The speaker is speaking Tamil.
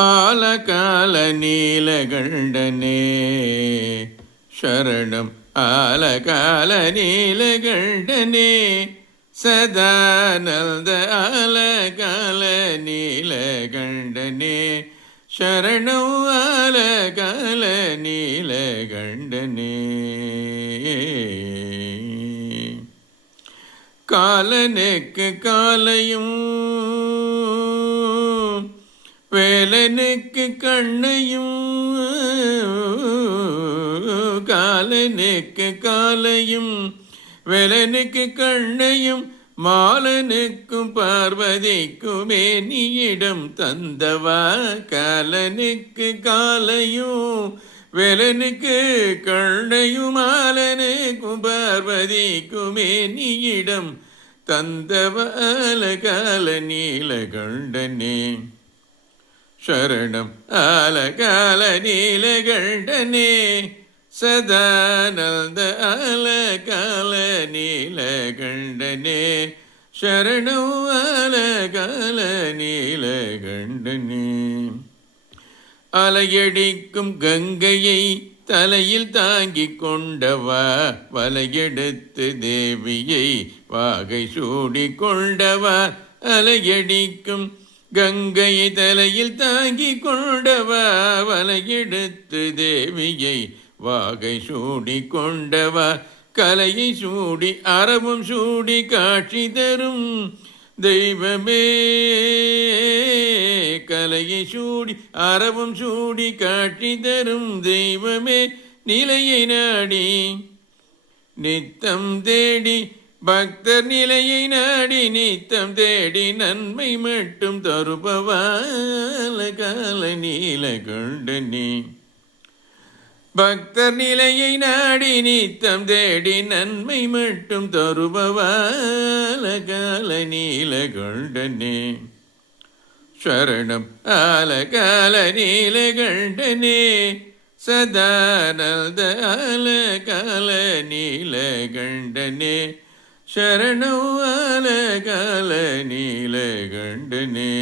ஆலகால நீலகண்டனே சரணம். ஆலகால நீலகண்டனே சதானந்த ஆலகால நீலகண்டனே சரணம். ஆலகால நீலகண்டனே காலனுக்கு காலையும் வேலனுக்கு கண்ணையும் காலனுக்கு காலையும் வேலனுக்கு கண்ணையும் மாலனுக்கும் பார்வதிக்குமே நீயிடம் தந்தவா. காலனுக்கு காலையும் வேலனுக்கு கண்ணையும் மாலனுக்கும் பார்வதிக்குமே நீயிடம் தந்தவால கால நீலகண்டனே சரணம். ஆலகால நீலகண்டனே சதானந்த ஆலகால நீலகண்டனே சரணம். ஆலகால நீலகண்டனே அலையடிக்கும் கங்கையை தலையில் தாங்கிக் கொண்டவா. வலையெடுத்து தேவியை வாகை சூடி கொண்டவா. அலையடிக்கும் கங்கையை தலையில் தாங்கிக் கொண்டவா. வலையெடுத்து தேவியை வாகை சூடி கொண்டவா. கலையை சூடி அறவும் சூடி காட்சி தரும் தெய்வமே. கலையை சூடி அறவும் சூடி காட்சி தரும் தெய்வமே. நிலையை நாடி நித்தம் தேடி பக்தர் நிலையை நாடி நித்தம் தேடி நன்மை மட்டும் தருபவால கால நீலகண்டனே. பக்தர் நிலையை நாடி நித்தம் தேடி நன்மை மட்டும் தருபவால கால நீலகண்டனே சரணம். ஆலகால நீலகண்டனே சதானந்த ஆலகால நீலகண்டனே சரணம். ஆலகால நீலகண்டனே.